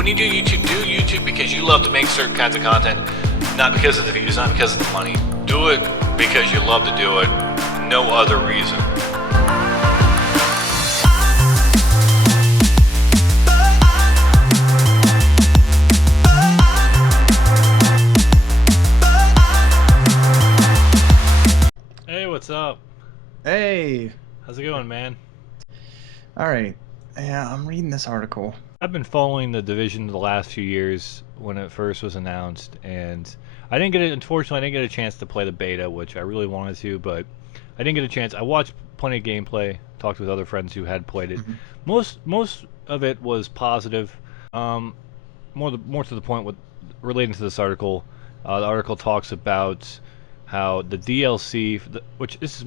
When you do YouTube because you love to make certain kinds of content, not because of the views, not because of the money. Do it because you love to do it, no other reason. Hey, what's up? Hey. How's it going, man? All right. Yeah, I'm reading this article. I've been following the Division the last few years when it first was announced, and unfortunately, I didn't get a chance to play the beta, which I really wanted to, but I didn't get a chance. I watched plenty of gameplay, talked with other friends who had played it. Most of it was positive. More to the point with relating to this article. The article talks about how the DLC, which this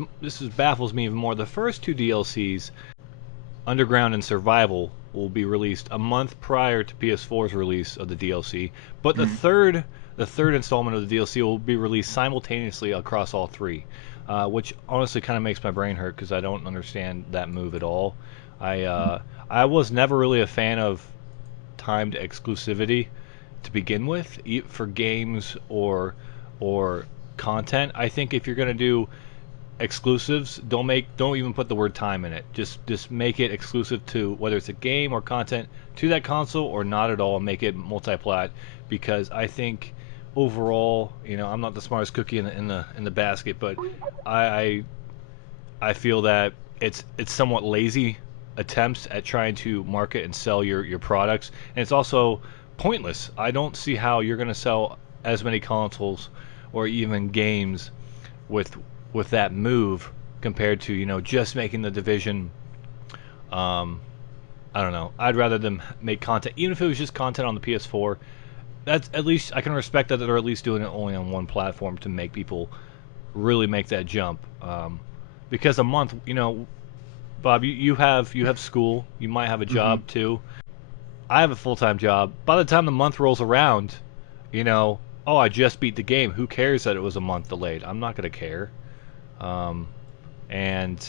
baffles me even more. The first two DLCs, Underground and Survival, will be released a month prior to PS4's release of the DLC, but the third installment of the DLC will be released simultaneously across all three, which honestly kind of makes my brain hurt because I don't understand that move at all. I was never really a fan of timed exclusivity to begin with for games or content. I think if you're gonna do exclusives, don't even put the word time in it. Just make it exclusive to whether it's a game or content to that console or not at all, and make it multi-plat, because I think overall, I'm not the smartest cookie in the basket, but I feel that it's somewhat lazy attempts at trying to market and sell your products, and it's also pointless. I don't see how you're going to sell as many consoles or even games with that move compared to just making the Division. I don't know. I'd rather them make content, even if it was just content on the PS4. That's at least I can respect that they're at least doing it only on one platform to make people really make that jump. Because a month, Bob, you have school. You might have a job too. I have a full-time job. By the time the month rolls around, oh, I just beat the game. Who cares that it was a month delayed? I'm not gonna care. And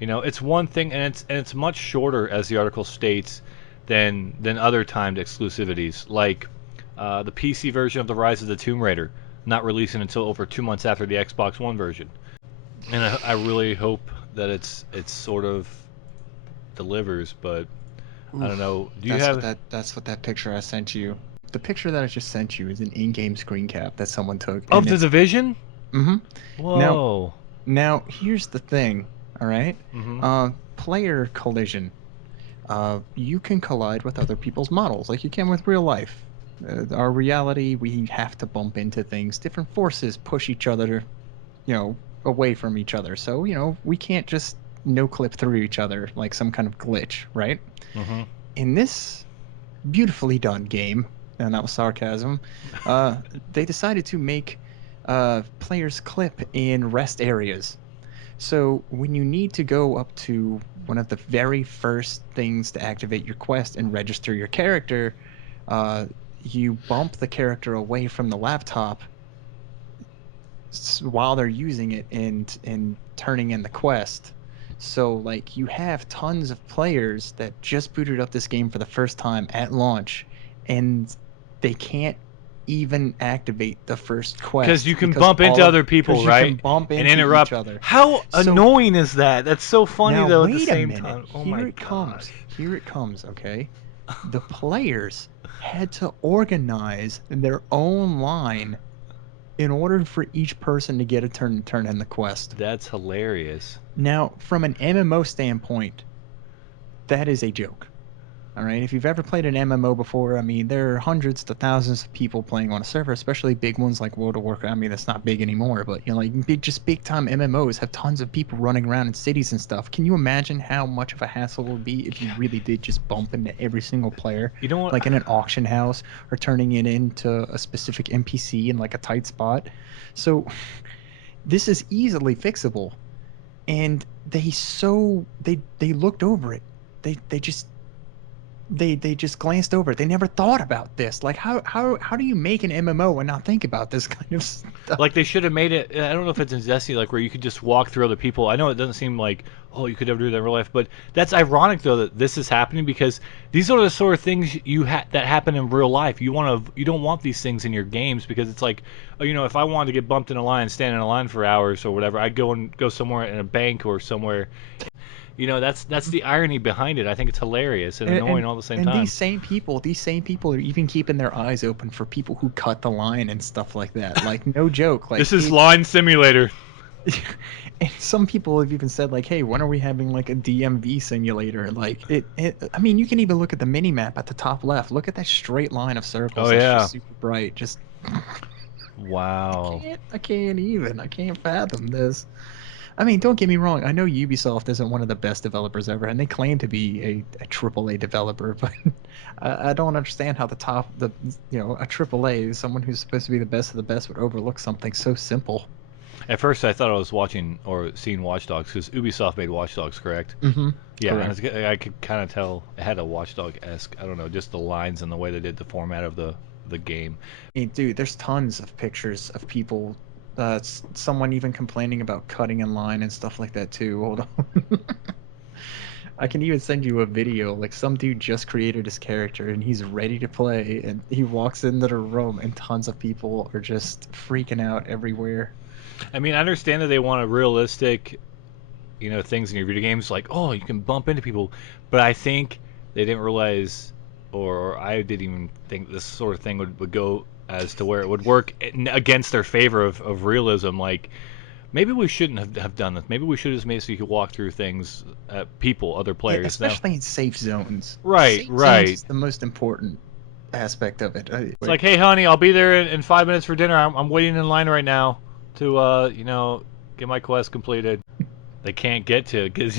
it's one thing, and it's much shorter, as the article states, than other timed exclusivities, like the PC version of the Rise of the Tomb Raider, not releasing until over 2 months after the Xbox One version. And I really hope that it's sort of delivers, but I don't know. That's what that picture I sent you. The picture that I just sent you is an in-game screen cap that someone took of the Division. Whoa. Now here's the thing. All right. Player collision. You can collide with other people's models like you can with real life. Our reality, we have to bump into things. Different forces push each other, away from each other. So we can't just no clip through each other like some kind of glitch, right? In this beautifully done game, and that was sarcasm, they decided to make players clip in rest areas. So when you need to go up to one of the very first things to activate your quest and register your character, you bump the character away from the laptop while they're using it and turning in the quest. So like you have tons of players that just booted up this game for the first time at launch, and they can't even activate the first quest because you can bump into other people, right? You can bump into and interrupt each other. How annoying is that? That's so funny now, though. Wait at the same a minute. time, oh Here my it gosh. comes. Here it comes. Okay, the players had to organize their own line in order for each person to get a turn in the quest. That's hilarious. Now, from an MMO standpoint, that is a joke. All right, if you've ever played an MMO before, I mean, there are hundreds to thousands of people playing on a server, especially big ones like World of Warcraft. I mean, that's not big anymore, but like big time MMOs have tons of people running around in cities and stuff. Can you imagine how much of a hassle it would be if you really did just bump into every single player? You know what? Like in an auction house, or turning it into a specific NPC in like a tight spot. So this is easily fixable, and they looked over it. They just they just glanced over it. They never thought about this. Like how do you make an MMO and not think about this kind of stuff? Like they should have made it. I don't know if it's in Destiny, like where you could just walk through other people. I know it doesn't seem like oh you could ever do that in real life, but that's ironic though that this is happening because these are the sort of things that happen in real life. You don't want these things in your games because it's like oh, if I wanted to get bumped in a line and stand in a line for hours or whatever, I'd go somewhere in a bank or somewhere. That's the irony behind it. I think it's hilarious and annoying all at the same time. These same people are even keeping their eyes open for people who cut the line and stuff like that. Like no joke. Like this is line simulator. And some people have even said like, "Hey, when are we having like a DMV simulator?" Like I mean, you can even look at the mini map at the top left. Look at that straight line of circles. Oh that's yeah. Just super bright. Just wow. I can't fathom this. I mean, don't get me wrong. I know Ubisoft isn't one of the best developers ever, and they claim to be a AAA developer, but I don't understand how a AAA, someone who's supposed to be the best of the best, would overlook something so simple. At first, I thought I was watching or seeing Watch Dogs because Ubisoft made Watch Dogs, correct? Mm-hmm. Yeah, correct. And I could kind of tell it had a Watch Dog-esque. I don't know, just the lines and the way they did the format of the game. Hey, dude, there's tons of pictures of people. Someone even complaining about cutting in line and stuff like that too. Hold on. I can even send you a video. Like some dude just created his character and he's ready to play, and he walks into the room and tons of people are just freaking out everywhere. I mean, I understand that they want a realistic, things in your video games like, oh, you can bump into people, but I think they didn't realize, or I didn't even think this sort of thing would go as to where it would work against their favor of realism. Like, maybe we shouldn't have done this. Maybe we should have just made it so you could walk through things, other players. Yeah, especially in safe zones. Right, safe right. Zones is the most important aspect of it. It's like, hey, honey, I'll be there in 5 minutes for dinner. I'm waiting in line right now to, get my quest completed. They can't get to it because...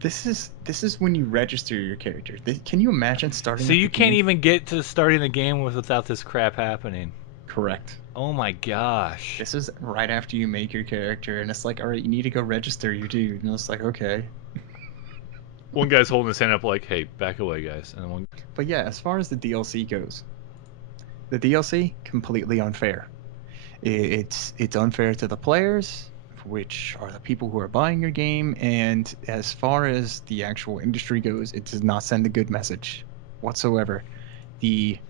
This is when you register your character. Can you imagine starting? So you can't even get to starting the game without this crap happening. Correct. Oh my gosh. This is right after you make your character, and it's like, all right, you need to go register your dude, and it's like, okay. One guy's holding his hand up like, hey, back away, guys. And But yeah, as far as the DLC goes, the DLC completely unfair. It's unfair to the players, which are the people who are buying your game, and as far as the actual industry goes, it does not send a good message whatsoever. The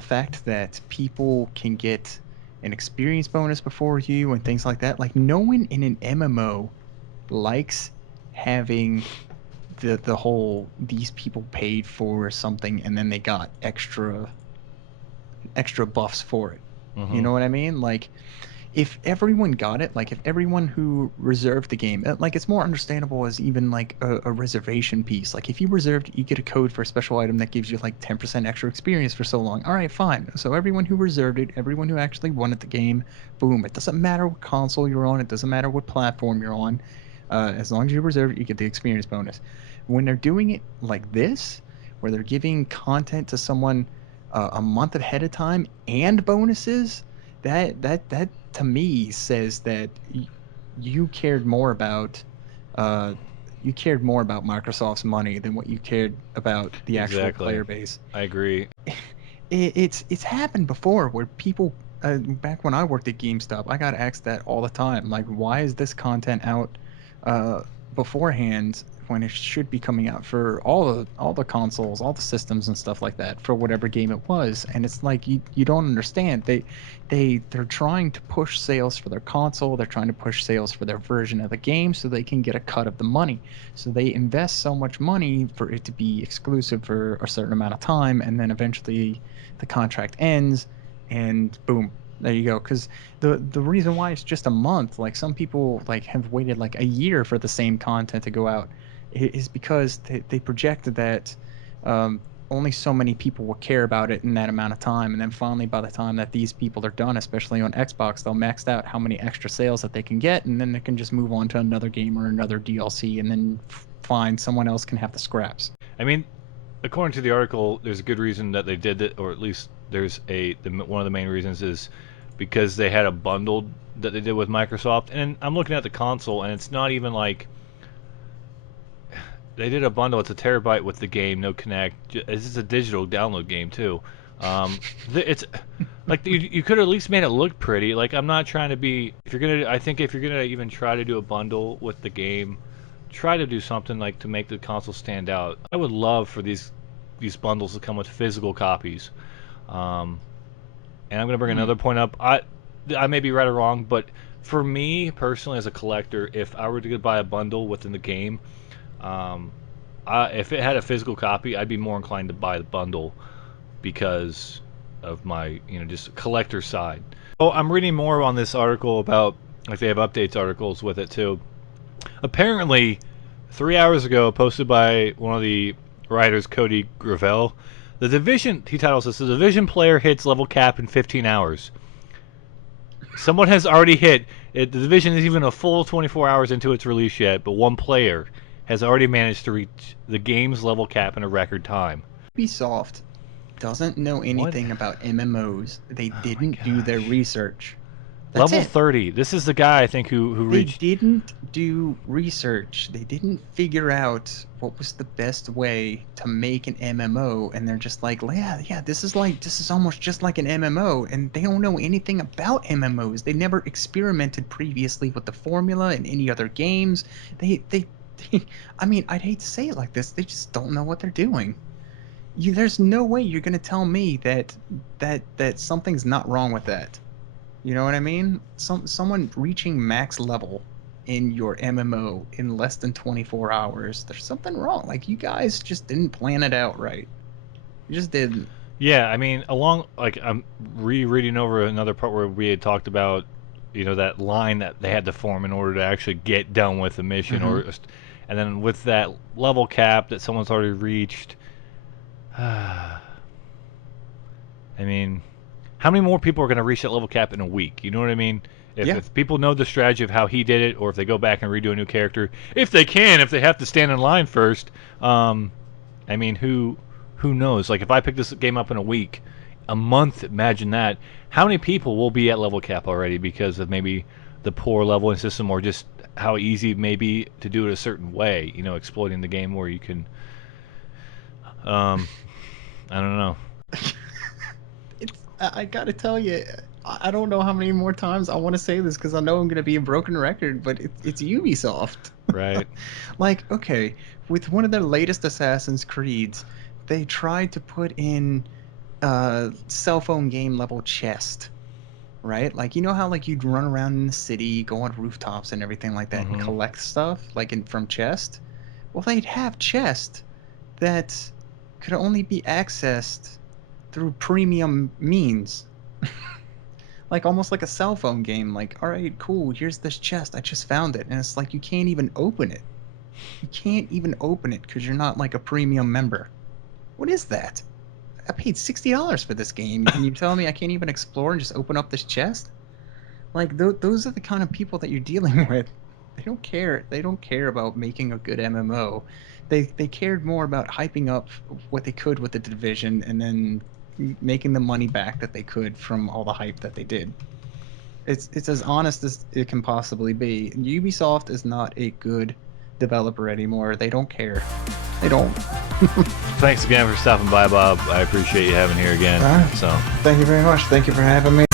fact that people can get an experience bonus before you and things like that, like no one in an MMO likes having the whole these people paid for something and then they got extra buffs for it. Mm-hmm. You know what I mean? Like, if everyone got it, like if everyone who reserved the game, like it's more understandable as even like a reservation piece. Like if you reserved, you get a code for a special item that gives you like 10% extra experience for so long. All right, fine. So everyone who reserved it, everyone who actually wanted the game, boom. It doesn't matter what console you're on. It doesn't matter what platform you're on. As long as you reserve it, you get the experience bonus. When they're doing it like this, where they're giving content to someone a month ahead of time and bonuses, that to me says that you cared more about Microsoft's money than what you cared about the actual player base. I agree. It's happened before where people back when I worked at GameStop, I got asked that all the time, like, why is this content out beforehand when it should be coming out for all the consoles, all the systems and stuff like that, for whatever game it was. And it's like you don't understand. They're trying to push sales for their console, they're trying to push sales for their version of the game so they can get a cut of the money. So they invest so much money for it to be exclusive for a certain amount of time, and then eventually the contract ends and boom, there you go. Because the reason why it's just a month, like some people like have waited like a year for the same content to go out, is because they projected that only so many people will care about it in that amount of time, and then finally by the time that these people are done, especially on Xbox, they'll max out how many extra sales that they can get, and then they can just move on to another game or another DLC, and then fine, someone else can have the scraps. I mean, according to the article, there's a good reason that they did it, or at least there's one of the main reasons is because they had a bundle that they did with Microsoft. And I'm looking at the console, and it's not even like they did a bundle. It's a terabyte with the game, no Connect. This is a digital download game too. It's like you could at least made it look pretty. Like I'm not trying to be. If you're gonna, I think if you're gonna even try to do a bundle with the game, try to do something like to make the console stand out. I would love for these bundles to come with physical copies. And I'm gonna bring another point up. I may be right or wrong, but for me personally as a collector, if I were to buy a bundle within the game, if it had a physical copy, I'd be more inclined to buy the bundle because of my, just collector side. Oh, I'm reading more on this article about, like, they have updates articles with it too. Apparently, 3 hours ago, posted by one of the writers, Cody Gravel, the Division, he titles this, the Division player hits level cap in 15 hours. Someone has already hit it. The Division is even a full 24 hours into its release yet, but one player has already managed to reach the game's level cap in a record time. Ubisoft doesn't know anything about MMOs. They didn't do their research. That's level it. 30. This is the guy, I think, who reached... They didn't do research. They didn't figure out what was the best way to make an MMO, and they're just like, yeah, this is almost just like an MMO, and they don't know anything about MMOs. They never experimented previously with the formula in any other games. They I mean, I'd hate to say it like this. They just don't know what they're doing. There's no way you're gonna tell me that something's not wrong with that. You know what I mean? Someone reaching max level in your MMO in less than 24 hours, there's something wrong. Like, you guys just didn't plan it out right. You just didn't. Yeah, I mean, I'm rereading over another part where we had talked about, that line that they had to form in order to actually get done with the mission, and then with that level cap that someone's already reached. I mean, how many more people are going to reach that level cap in a week? You know what I mean? If people know the strategy of how he did it, or if they go back and redo a new character, if they have to stand in line first, I mean, who knows? Like, if I pick this game up in a week, a month, imagine that. How many people will be at level cap already because of maybe the poor leveling system, or just how easy it may be to do it a certain way, exploiting the game where you can... I don't know. I gotta tell you, I don't know how many more times I want to say this because I know I'm gonna be a broken record, but it's Ubisoft. Right. Like, okay, with one of their latest Assassin's Creeds, they tried to put in cell phone game level chest, right? Like, you know how like you'd run around in the city, go on rooftops and everything like that, and collect stuff like from chest. Well, they'd have chest that could only be accessed through premium means. Like, almost like a cell phone game. Like, all right, cool, here's this chest, I just found it, and it's like you can't even open it. You can't even open it because you're not like a premium member. What is that? I paid $60 for this game, and you're telling me I can't even explore and just open up this chest? Like, those are the kind of people that you're dealing with. They don't care. They don't care about making a good MMO. They cared more about hyping up what they could with the Division and then making the money back that they could from all the hype that they did. It's as honest as it can possibly be. Ubisoft is not a good developer anymore. They don't care. They don't. Thanks again for stopping by, Bob. I appreciate you having here again. So thank you very much. Thank you for having me.